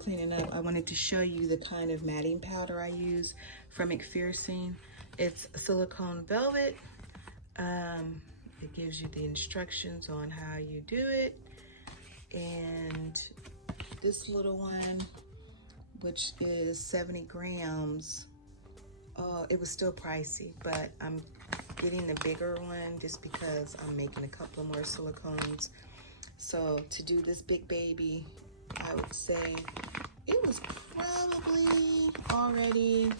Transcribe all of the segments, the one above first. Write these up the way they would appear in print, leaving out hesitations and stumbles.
Cleaning up, I wanted to show you the kind of matting powder I use from McPherson. It's silicone velvet. It gives you the instructions on how you do it. And this little one, which is 70 grams, it was still pricey, but I'm getting the bigger one just because I'm making a couple more silicones. So to do this big baby, I would say it was probably already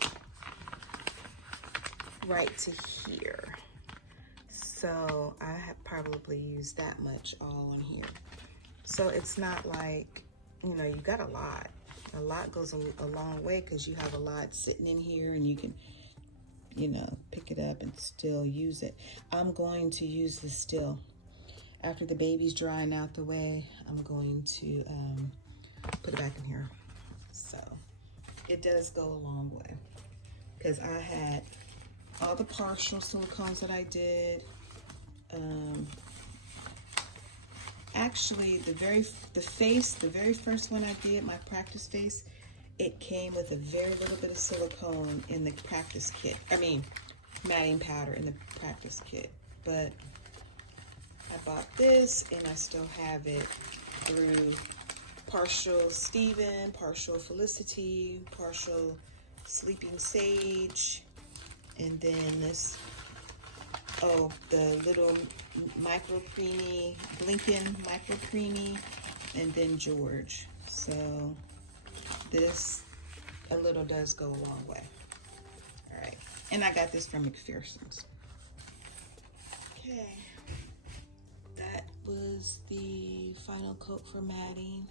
right to here. So I have probably used that much all on here. So it's not like, you know, you got a lot. A lot goes a long way because you have a lot sitting in here and you can, you know, pick it up and still use it. I'm going to use this still. After the baby's drying out the way, I'm going to put it back in here. So it does go a long way because I had all the partial silicones that I did. Actually, the very first one I did, my practice face, it came with a very little bit of silicone in the practice kit. I mean, matting powder in the practice kit. But I bought this and I still have it through partial Steven, partial Felicity, partial Sleeping Sage, and then this, oh, the little micro preemie, Blinken micro preemie, and then George. So this a little does go a long way. All right, and I got this from McPherson's. Okay, that was the final coat for matting.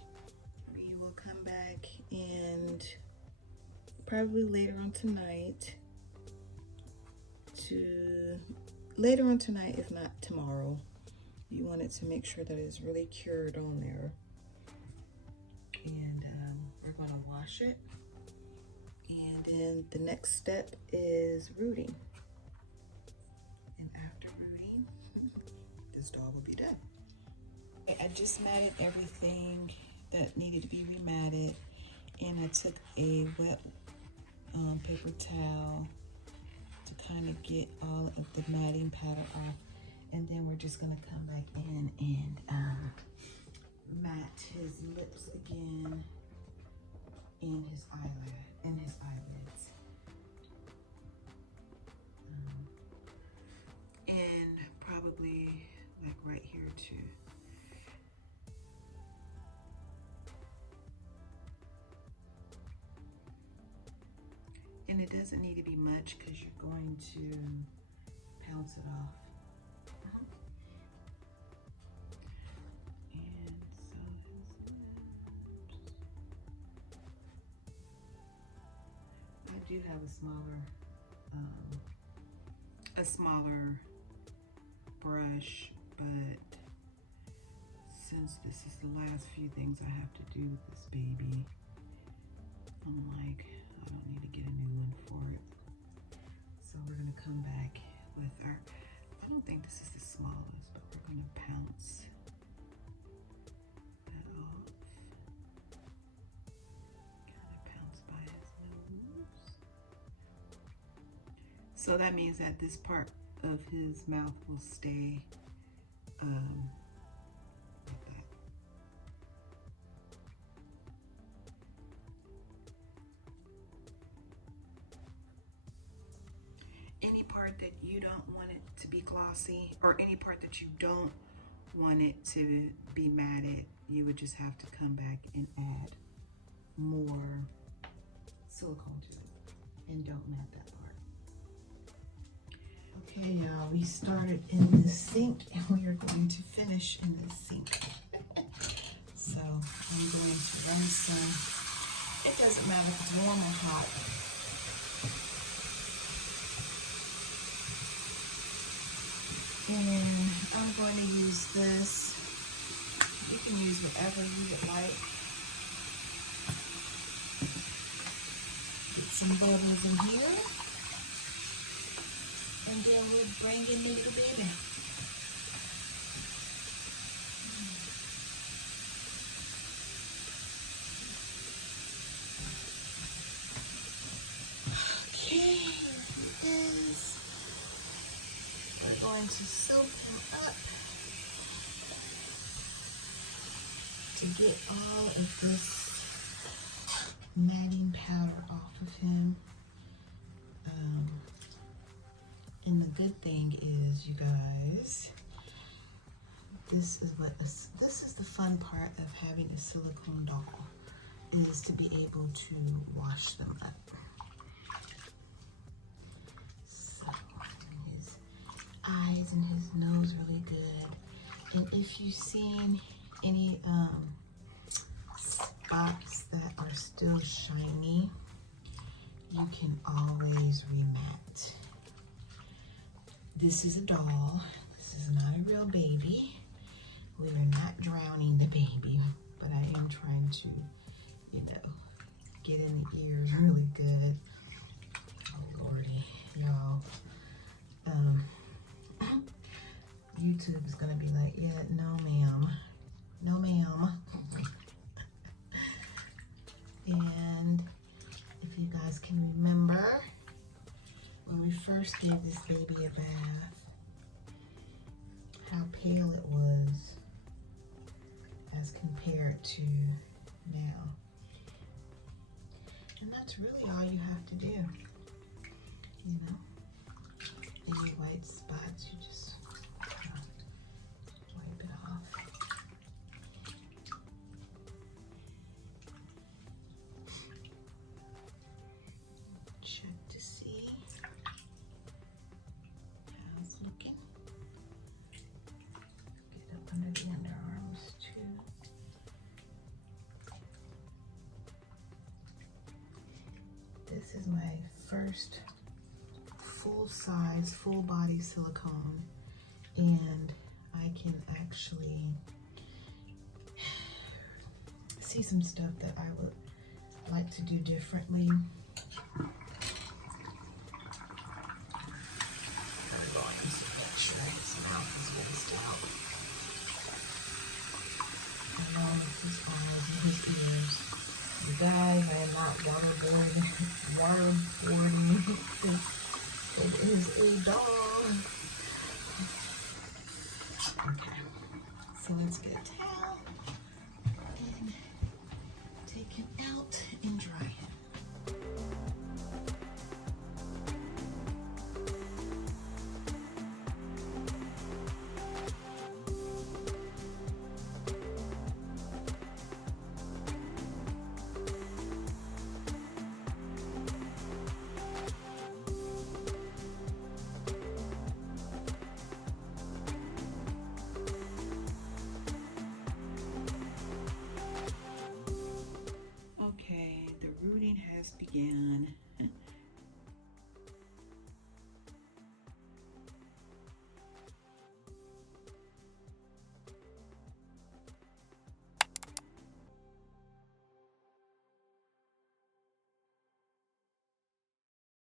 We will come back and probably later on tonight, if not tomorrow. You want it to make sure that it's really cured on there. And we're going to wash it. And then the next step is rooting. And after rooting, this doll will be done. I just matted everything that needed to be rematted. And I took a wet paper towel to kind of get all of the matting powder off. And then we're just gonna come back in and mat his lips again and his eyelids. And probably like right here too. And it doesn't need to be much because you're going to pounce it off. And so I do have a smaller brush, but since this is the last few things I have to do with this baby, I'm like, I don't need to get a new one for it. So we're gonna come back with our, I don't think this is the smallest, but we're gonna pounce that off. Kind of pounce by his nose. So that means that this part of his mouth will stay like that. Any part that you don't want it to be glossy, or any part that you don't want it to be matted, you would just have to come back and add more silicone to and don't mat that part. Okay, y'all, we started in the sink and we are going to finish in the sink. So I'm going to run some, it doesn't matter if it's warm or hot. And then I'm going to use this. You can use whatever you would like. Get some bubbles in here. And then we'll bring in the little baby. Okay, here he is. We're going to soak him up to get all of this matting powder off of him. And the good thing is, you guys, this is the fun part of having a silicone doll, is to be able to wash them up. So his eyes and his nose really good. And if you've seen any spots that are still shiny, you can always remat. This is a doll. This is not a real baby. We are not drowning the baby, but I am trying to, you know, get in the ears really good. Oh Lordy, y'all. YouTube is gonna be like, yeah, no ma'am. No ma'am. And if you guys can remember, when we first gave this baby a bath, how pale it was as compared to now. And that's really all you have to do. You know, any white spots, you just wipe it off. Check to see how it's looking. Get up under the underarms too. This is my first full-size, full-body silicone, and I can actually see some stuff that I would like to do differently. Along with his eyes and his ears. You guys, I am not waterboarding. It is a doll. Okay, so let's get